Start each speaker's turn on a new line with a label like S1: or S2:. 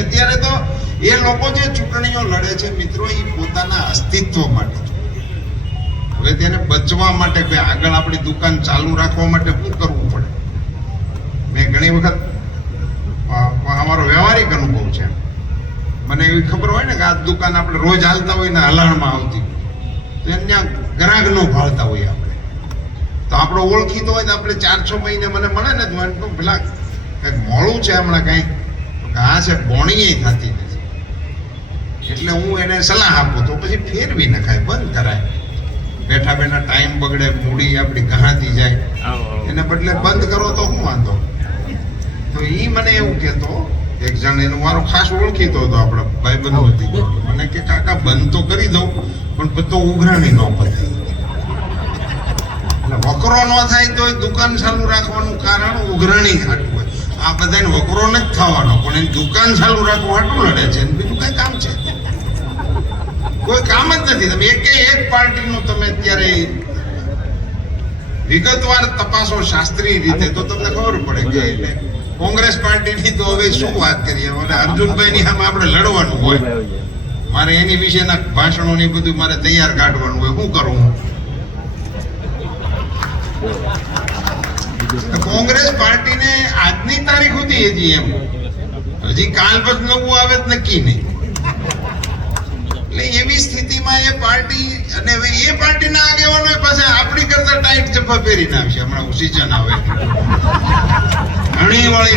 S1: અત્યારે તો એ લોકો જે ચૂંટણીઓ લડે છે મિત્રો, એ પોતાના અસ્તિત્વ માટે. હવે તેને બચવા માટે કે આગળ આપણી દુકાન ચાલુ રાખવા માટે શું કરવું પડે? મેં ઘણી વખત અમારો વ્યવહારિક અનુભવ છે. મને એવી ખબર હોય ને કે આ દુકાન આપણે રોજ હાલતા હોય ને હલાણમાં આવતી તો એમને ગ્રાહક નો ભાળતા હોય આપણે. તો આપણો ઓળખીતો હોય ને આપણે ચાર છ મહિને મને મળે ને તો પેલા કંઈક મોડું છે હમણાં કંઈક. હા છે બોણીએ થતી નથી. એટલે હું એને સલાહ આપું તો પછી ફેરવી નખાય બંધ કરાય. બેઠા બેઠા ટાઈમ બગડે મૂડી આપણી ગહાતી જાય. એને બદલે બંધ કરો તો હું વાંધો? તો એ મને એવું કહેતો એક જણ એનું મારો ખાસ ઓળખીતો હતો આપણે ભાઈ બંધ હતી. મને કે કાકા બંધ તો કરી દઉં પણ બધો ઉઘરાણી ન પતે. એટલે વકરો ન થાય તો દુકાન ચાલુ રાખવાનું કારણ ઉઘરાણી હોય આ બધાને વકરો નથી થવાનો પણ એની દુકાન ચાલુ રાખવું હાટું લડે છે બીજું કઈ કામ છે. કોઈ કામ જ નથી. તમે એક એક પાર્ટીનું તમે અત્યારે વિગતવાર તપાસો શાસ્ત્રીય રીતે તો તમને ખબર પડે કે કોંગ્રેસ પાર્ટીની તો હવે શું વાત કરીએ? અને અર્જુનભાઈની સામે આપણે લડવાનું હોય. મારે એની વિશેના ભાષણો ને બધું મારે તૈયાર કાઢવાનું હોય. શું કરું? કોંગ્રેસ પાર્ટીને આજની તારીખ હતી હજી એમ. હજી કાલ પછી નવું આવે નક્કી નહીં. એટલે એવી સ્થિતિમાં એ પાર્ટી અને એ પાર્ટીના આગેવાનો પાસે આપણી કરતા ટાઈટ ચપ્પા પહેરી નાખશે હમણાં સિઝન આવે ઘણી વાળી